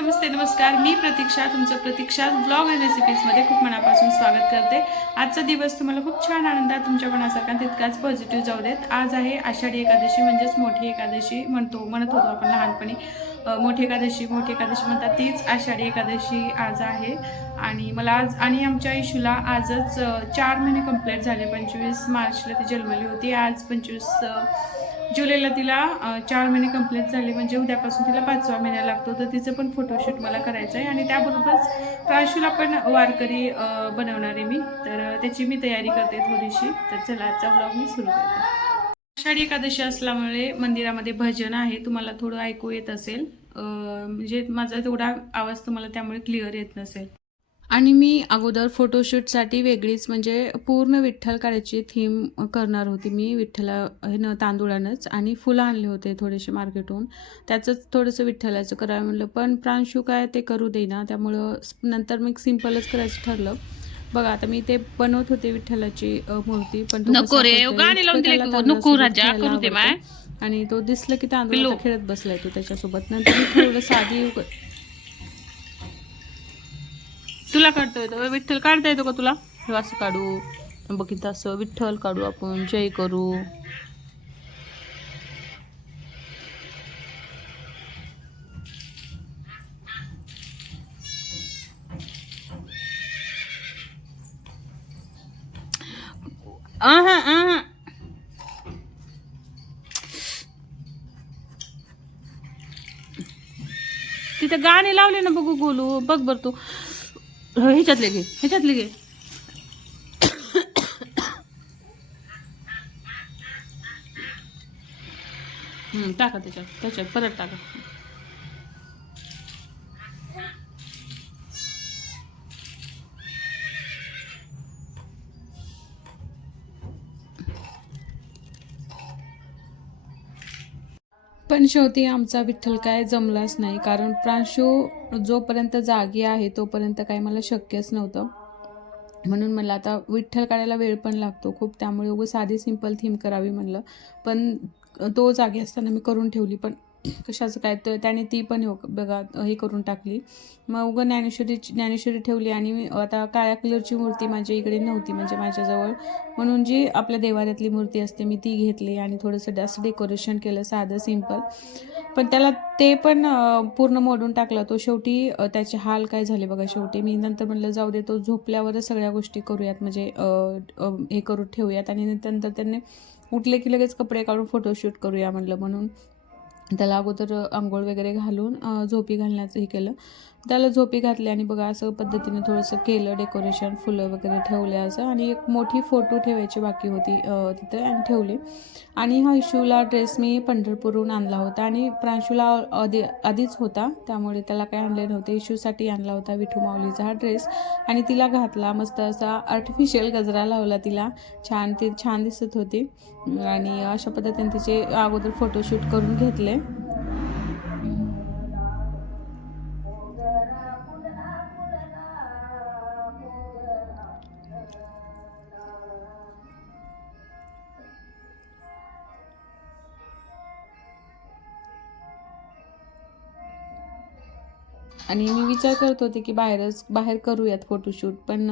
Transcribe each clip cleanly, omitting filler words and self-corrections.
नमस्ते नमस्कार, मी प्रतीक्षा, तुमचं प्रतीक्षा blog and रेसिपीजमध्ये खूप मनापासून स्वागत करते। आजचा दिवस तुम्हाला खूप छान आनंदात तुमच्या मनासारखा तितकाच पॉझिटिव्ह जाऊ देत। आज आहे आषाढी एकादशी, म्हणजेच मोठी एकादशी म्हणत होतो आपण लहानपणी। मोठी एकादशी म्हणतात, तीच आषाढी एकादशी आज आहे। आणि मला आज आणि आमच्या इशूला आजच 4 महिने कंप्लीट झाले। 25 मार्चला ती जन्मली होती। आज 25 जुलैला तिला 4 महिने कंप्लीट झाले, म्हणजे उद्यापासून तिला 5वा महिना लागतो। तर तिचं पण फोटोशूट मला करायचं आहे आणि त्याबरोबरच प्रांशूला पण वारकरी बनवणार आहे मी। तर त्याची मी तयारी करते थोडीशी। तर चला आजचा ब्लॉग मी सुरू करते। आषाढी एकादशी असल्यामुळे मंदिरामध्ये भजन आहे, तुम्हाला थोडं ऐकू येत असेल। म्हणजे माझा तेवढा आवाज तुम्हाला त्यामुळे क्लिअर येत नसेल। आणि मी अगोदर फोटोशूटसाठी वेगळीच म्हणजे पूर्ण विठ्ठल काढायची थीम करणार होती मी, विठ्ठला तांदूळानंच, आणि फुलं आणले होते थोडेसे मार्केटहून, त्याचंच थोडंसं विठ्ठलाचं करावं म्हणलं, पण प्रांशू काय ते करू देईना, त्यामुळं नंतर मी सिम्पलच करायचं ठरलं। बघा आता मी ते बनवत होते विठ्ठलाची मूर्ती, पण तो नको कसा रे करतोय, गाणी लावून इतकं दिले त्याला नको तांदळासोबत राजा खेळायला करू दे माय आवडतं आणि तो दिसलं की पिल्लू तांदूळाचा खेळत बसलाय तो त्याच्यासोबत। नंतर मी ठेवलं साधी तुला काढता येतो विठ्ठल काढता येतो का तुला? हे असं काढू, बघितलं असं विठ्ठल काढू, आपण जय करू। तिथे गाणे लावले ना, बघू गोलू बघ बर तू, ह्याच्यातले घे टाका त्याच्यात परत टाका। पण शेवटी आमचा विठ्ठल काय जमलाच नाही, कारण प्रांशू जोपर्यंत जागी आहे तोपर्यंत काय मला शक्यच नव्हतं। म्हणून मला आता विठ्ठल काढायला वेळ पण लागतो खूप, त्यामुळे उगं साधी सिंपल थीम करावी म्हणलं, पण तो जागी असताना मी करून ठेवली, पण कशाचं काय तर त्याने ती पण बघा हे करून टाकली। मग उगं ज्ञानेश्वरी ठेवली, आणि आता काळ्या कलरची मूर्ती माझ्या इकडे नव्हती म्हणजे माझ्याजवळ, म्हणून जी आपल्या देवाऱ्यातली मूर्ती असते मी ती घेतली आणि थोडंसं जास्त डेकोरेशन केलं साधं सिंपल। पण त्याला ते पण पूर्ण मोडून टाकला तो शेवटी। त्याचे हाल काय झाले बघा शेवटी। मी नंतर म्हणलं जाऊ दे, तो झोपल्यावरच सगळ्या गोष्टी करूयात, म्हणजे हे करून ठेवूयात, आणि नंतर त्यांनी उठले की लगेच कपडे काढून फोटोशूट करूया म्हणलं। म्हणून त्याला अगोदर आंघोळ वगैरे घालून झोपी घालण्याचं हे केलं, त्याला झोपी घातली, आणि बघा असं पद्धतीने थोडंसं केलं डेकोरेशन, फुलं वगैरे ठेवले असं, आणि एक मोठी फोटो ठेवायची बाकी होती तिथं, आणि ठेवली। आणि हा इशूला ड्रेस मी पंढरपूरहून आणला होता, आणि प्रांशूला आधीच होता, त्यामुळे त्याला काय आणले नव्हते। इशूसाठी आणला होता विठू माऊलीचा हा ड्रेस, आणि तिला घातला, मस्त असा आर्टिफिशियल गजरा लावला तिला, ती छान दिसत होती। आणि अशा पद्धतीने तिचे अगोदर फोटोशूट करून घेतले। आणि मी विचार करत होते की बाहेर करूयात फोटोशूट, पण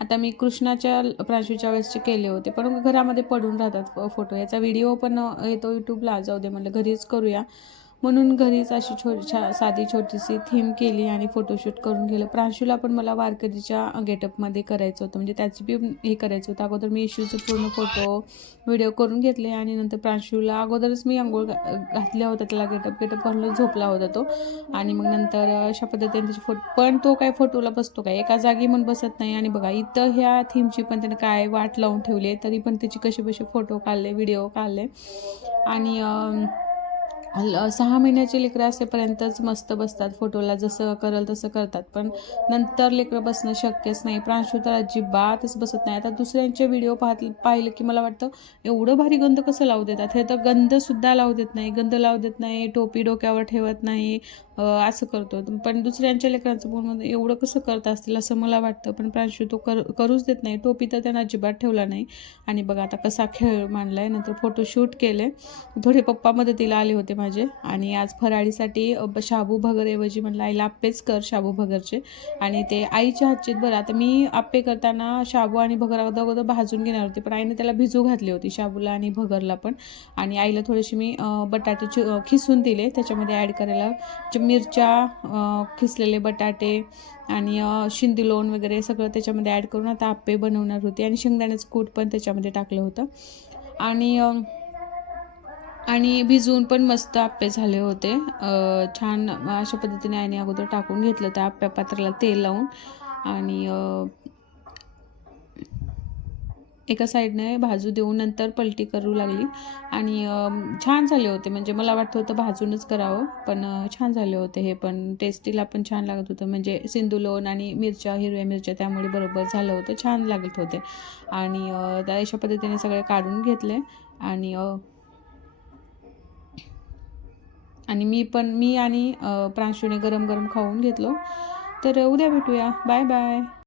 आता मी कृष्णाच्या प्रांशूच्या वेळेसचे केले होते, पण घरामध्ये पडून राहतात फोटो, याचा व्हिडिओ पण येतो यूट्यूबला, जाऊ दे म्हणलं घरीच करूया, म्हणून घरीच अशी साधी छोटीशी थीम केली आणि फोटोशूट करून गेलं। प्रांशूला पण मला वारकरीच्या गेटअपमध्ये करायचं होतं, म्हणजे त्याची बी हे करायचं होतं। अगोदर मी इशूचे पूर्ण फोटो व्हिडिओ करून घेतले, आणि नंतर प्रांशूला अगोदरच मी आंघोळ घातल्या होत्या, त्याला गेटअप घालून झोपला होता तो, आणि मग नंतर अशा पद्धतीने त्याचे फोटो, पण तो काय फोटोला बसतो काय, एका जागी म्हणून बसत नाही। आणि बघा इथं ह्या थीमची पण त्यानं काय वाट लावून ठेवली आहे, तरी पण त्याची कसे फोटो काढले, व्हिडिओ काढले। आणि 6 महिन्याचे लेकरं असेपर्यंतच मस्त बसतात फोटोला, जसं करल तसं करतात, पण नंतर लेकरं बसणं शक्यच नाही। प्रांशू तर अजिबातच बसत नाही। आता दुसऱ्यांचे व्हिडिओ पाहिलं की मला वाटतं एवढं भारी गंध कसं लावू देतात, हे तर गंधसुद्धा लावू देत नाही, गंध लावू देत नाही, टोपी डोक्यावर ठेवत नाही, असं करतो. पण दुसऱ्यांच्या लेकरांचं बघून एवढं कसं करत असतील असं मला वाटतं. पण प्रांशू तो करूच देत नाही. टोपी तर त्यानं अजिबात ठेवला नाही. आणि बघा आता कसा खेळ मांडला आहे. नंतर फोटोशूट केले. थोडे पप्पा मदतीला आले होते माझे. आणि आज फराळीसाठी शाबू भगरऐवजी म्हणलं आईला आप्पेच कर शाबू भगरचे. आणि ते आईच्या हातचे बरं. आता मी आप्पे करताना शाबू आणि भगर अगोदर भाजून घेणार होते, पण आईने त्याला भिजू घातली होती, शाबूला आणि भगरला पण. आणि आईला थोडेसे मी बटाटे खिसून दिले, त्याच्यामध्ये ॲड करायला मिरच्या, खिसलेले बटाटे आणि शिंदी लोण वगैरे सगळं त्याच्यामध्ये ॲड करून आता आप्पे बनवणार होते. आणि शेंगदाण्याचं कूट पण त्याच्यामध्ये टाकलं होतं. आणि भिजवून पण मस्त आप्पे झाले होते. छान अशा पद्धतीने आईने अगोदर टाकून घेतलं त्या आप्प्या पात्राला तेल लावून. आणि एका साईडने भाजू देऊन नंतर पलटी करू लागली. आणि छान झाले होते. म्हणजे मला वाटतं होतं भाजूनच करावं, पण छान झाले होते हे पण. टेस्टीला पण छान लागत होतं. म्हणजे सिंधू लोण आणि मिरच्या, हिरव्या मिरच्या, त्यामुळे बरोबर झालं होतं, छान लागत होते. आणि त्या अशा पद्धतीने सगळे काढून घेतले. आणि मी आणि प्रांशूने गरम गरम खाऊन घेतलो. तर उद्या भेटूया. Bye bye.